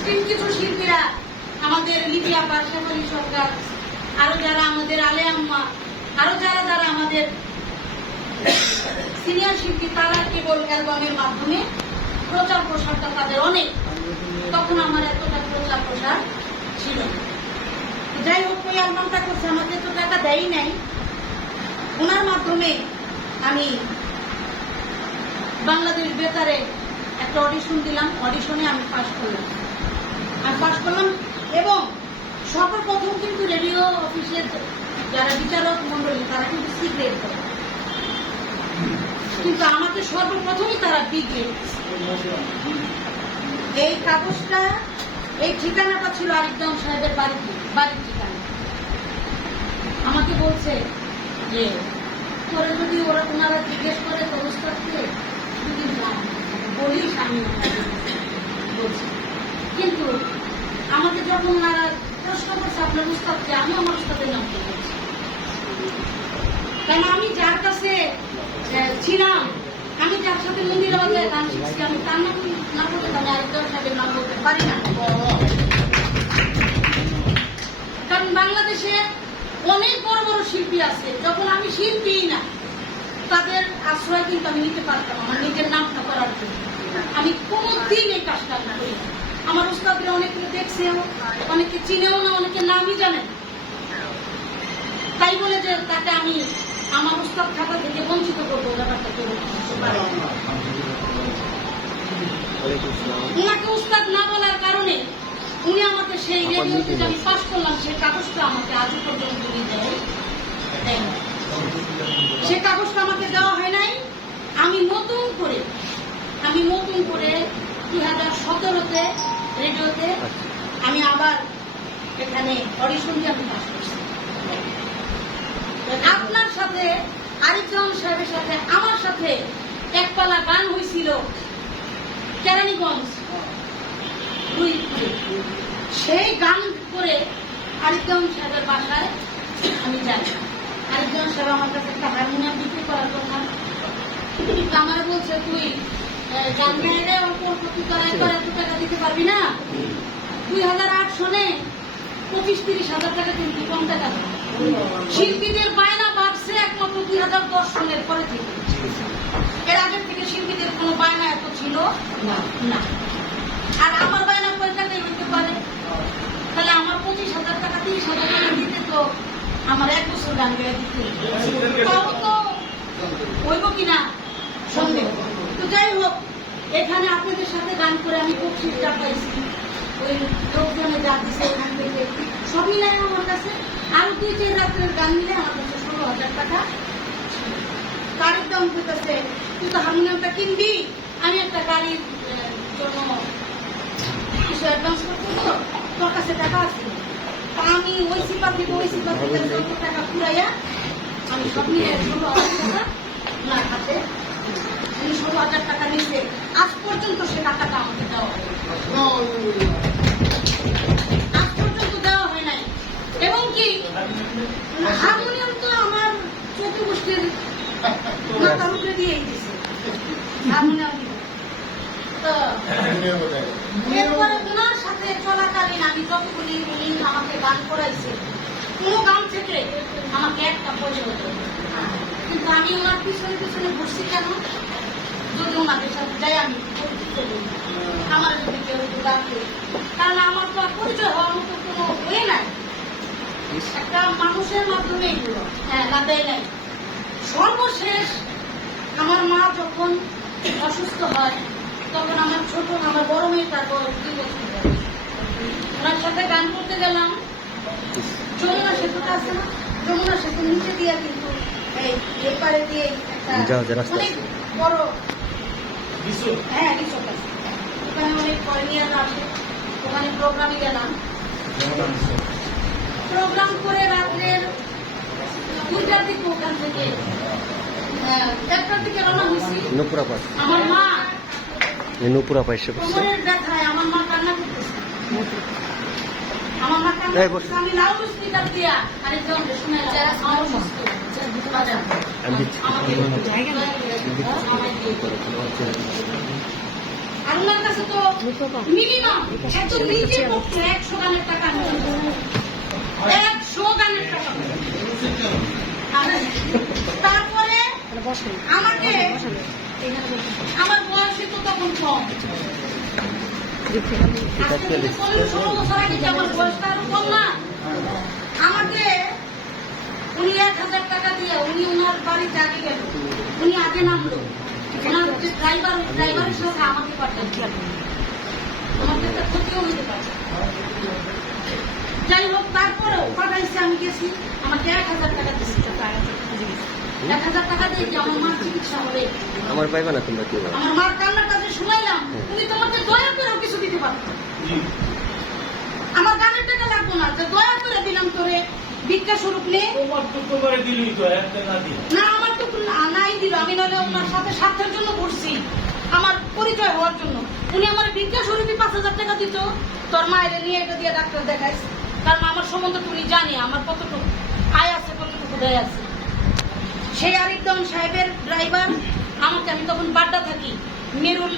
মুসলিম কিছু শিল্পীরা আমাদের লিপি আপা, শেফালি সরকার, আরো যারা আমাদের আলে আম্মা, আরো যারা যারা আমাদের সিনিয়র শিল্পী, তারা কেবল অ্যালবামের মাধ্যমে প্রচার প্রসারটা তাদের অনেক, তখন আমার এতটা প্রচার প্রসার ছিল না। যাই হোক, ওই অ্যালবামটা করছে, আমাকে তো টাকা দেয় নাই। ওনার মাধ্যমে আমি বাংলাদেশ বেতারে একটা অডিশন দিলাম, অডিশনে আমি পাস করলাম। এবং সর্বপ্রথম কিন্তু রেডিও অফিসের যারা বিচারক মন্ডলী তারা কিন্তু সি গ্রেড করে, কিন্তু আমাকে সর্বপ্রথমই তারা বি গ্রেড। এই কাগজটা, এই ঠিকানাটা ছিল আরিফজামান সাহেবের বাড়ির ঠিকানা। আমাকে বলছে যে তোরা যদি ওনারা জিজ্ঞেস করে তোর উস্তাদকে যদি বলিস আমি বলছি। কিন্তু আমাকে যখন ওনারা প্রশ্ন করছে আপনার উস্তাদকে, আমি আমার উস্তাদের নাম বলছি, কেন আমি যার কাছে ছিলাম, আমি যার সাথে মন্দির বাজারে গান শিখছি, আমি তার নাম না বলতে পারি, আরিফজামান সাহেবের নাম বলতে পারি না। কারণ বাংলাদেশে অনেক বড় বড় শিল্পী আছে, যখন আমি শিল্পী না, তাদের আশ্রয় কিন্তু আমি নিতে পারতাম আমার নিজের নামটা করার জন্য। আমি কোনোদিন এই কাজটা করি না। আমার উস্তাদরা অনেকে দেখছেও, অনেকে চিনেও না, অনেকে নামই জানেন। তাই বলে যে তাকে আমি আমার উস্তাদ খাতা থেকে বঞ্চিত করবো, ব্যাপারটা কেউ ওনাকে উস্তাদ না বলার কারণে উনি আমাকে সেই রেডিওতে আমি পাস করলাম, সেই কাগজটা আমাকে আজও পর্যন্ত দেয়। সে কাগজটা আমাকে দেওয়া হয় নাই। আমি নতুন করে 2017-তে রেডিওতে আমি আবার এখানে অডিশন দিয়ে আমি পাস করছি। আপনার সাথে, আরিফজামান সাহেবের সাথে আমার সাথে একপালা গান হয়েছিল কেরানীগঞ্জ, সেই গান করে আরিফজামান সাহেবের বাসায় আমি যাই। আরিফজামান সাহেব আমার কাছে একটা হারমোনিয়াম বিক্রি করার কথা, আমার বলছে তুই গান গাইলে অল্প অল্প তুই তো একবার এত টাকা দিতে পারবি না। 2008 সনে 25-30 হাজার টাকা কিন্তু কম টাকা। শিল্পীদের বায়না বাড়ছে একমাত্র 2010 সনের পরে থেকে। এর আগের থেকে শিল্পীদের কোনো বায়না এত ছিল না। আর আমার বায়না কয় টাকাই হইতে পারে, তাহলে আমার 25,000 টাকা 30,000 টাকা দিতে তো আমার 1 বছর গান গায়ে দিতে, তাও তো হইব কিনা সন্দেহ। তো যাই হোক, এখানে আপনাদের সাথে গান করে আমি বকশিসটা পাইছি, ওই লোকজনে যা দিছে এখান থেকে সব মিলাই আমার কাছে আরো 2-4 রাত্রের গান মিলে আমার কাছে 16,000 টাকা। গাড়ির দাম করতেছে, তুই তো হারমোনিয়ামটা কিনবি, আমি একটা গাড়ির জন্য কিছু অ্যাডভান্স করতে তো, তোর কাছে টাকা আছে। আমি ওই সিপা থেকে টাকা ফুরাইয়া আমি সব মিলে 16,000 টাকা ওনার হাতে, উনি 16,000 টাকা নিচ্ছে। আজ পর্যন্ত সে টাকাটা আমাকে দেওয়া হয়, আজ পর্যন্ত দেওয়া হয় নাই। এবং কি হারমোনিয়াম তো আমার চতুর্গোষ্ঠীর মাথার উপরে দিয়েই দিচ্ছে হারমোনিয়াম। তো এরপরে ওনার সাথে চলাকালীন আমি যতগুলি উনি আমাকে গান করাইছে, কোনো গান থেকে আমাকে একটা পয়সা হতো, কিন্তু আমি ওনার পিছনে পিছনে ঘুরছি কেন, যদি ওনাদের সাথে যাই আমি আমার যদি কেউ ডাকে, কারণ আমার তো পরিচয় হওয়ার মতো কোনো হয়ে নাই, একটা মানুষের মাধ্যমে এগুলো লাদাই নাই। সর্বশেষ আমার মা যখন অসুস্থ হয়, তখন আমার বড় মেয়েটার বয়স 2 বছর, ওনার সাথে গান করতে গেলাম। যমুনা সেতুটা আছে না, যমুনা সেতুর নিচে দিয়ে কিন্তু এই পারে দিয়ে একটা অনেক বড় রিসোর্ট আছে, ওখানে অনেক ফরেনিয়াররা আসে, ওখানে প্রোগ্রামে গেলাম। প্রোগ্রাম করে রাত্রের 2টার দিকে ওখান থেকে 1টার দিকে রওনা হয়েছি। আমার মা কোমরের ব্যথায় আমার মা কান্না করতেছে, আমি লাউড স্পিকার দিয়া আরেকজন শুনে যারা সাউন্ড সুস্থ আর ওনার কাছে তো মিনিমাম একদম নিজের পক্ষে 100 গানের টাকা নিয়ে 100 গানের টাকা। আর তারপরে আমাকে আমার বয়সে তো তখন কম, আজকে থেকে 15-16 বছর আগে যে আমার বয়সটা আরো কম না। আমাকে উনি 1000 টাকা দিয়ে উনি ওনার বাড়িতে আগে গেল, উনি আগে নামলো, ওনার যে ড্রাইভারের সঙ্গে আমাকে পাঠান, আমাকে একটা ক্ষতিও হতে পারে। যাই হোক, তারপরেও পাঠাইছে, আমি গেছি, আমাকে 1000 টাকা দিচ্ছে। 1000 টাকা দিয়ে কি আমার মার চিকিৎসা হবে? আমার পাইবে না তোমরা কি আমার মার কান্নার কাছে শুনাইলাম, উনি তোমাকে দয়া করেও কিছু দিতে পারতো। আমার গানের টাকা লাগবো না, যে দয়া করে দিলাম তোরে ভিক্ষা স্বরূপ নে। না, আমার তো নাই দিল, আমি নইলে ওনার সাথে স্বার্থের জন্য করছি, আমার পরিচয় হওয়ার জন্য। উনি আমার ভিক্ষা স্বরূপই 5000 টাকা দিত, তোর মায়ের নিয়ে এটা দিয়ে ডাক্তার দেখাইস, কারণ আমার সম্বন্ধে তুমি জানি আমার কতটুকু আয় আছে, কতটুকু দেয় আছে। সেই আরিফ দেওয়ান সাহেবের ড্রাইভার আমাকে, আমি তখন বাড্ডা থাকি, মেরুল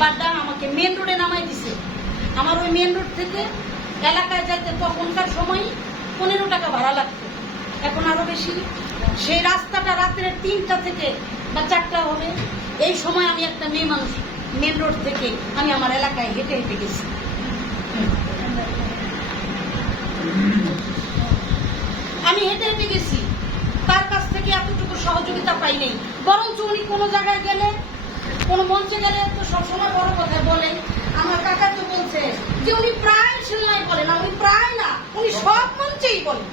বাড্ডা, আমাকে মেন রোডে নামাই দিছে। আমার ওই মেন রোড থেকে এলাকায় যাইতে তখনকার সময় 15 টাকা ভাড়া লাগতো, এখন আরো বেশি। সেই রাস্তাটা রাত্রে 3টা থেকে বা 4টা হবে, এই সময় আমি একটা মেয়ে মানুষ মেন রোড থেকে আমি আমার এলাকায় হেঁটে হেঁটে গেছি। আমি হেঁটে হেঁটে গেছি, তার কাছ থেকে এতটুকু সহযোগিতা পাই নাই। বরঞ্চ উনি কোনো জায়গায় গেলে, কোনো মঞ্চে গেলে তো সবসময় বড় কথা বলেন। আমার কাকা তো বলছে যে উনি প্রায় সিনেমায় বলেন, উনি প্রায় না, উনি সব মঞ্চেই বলেন।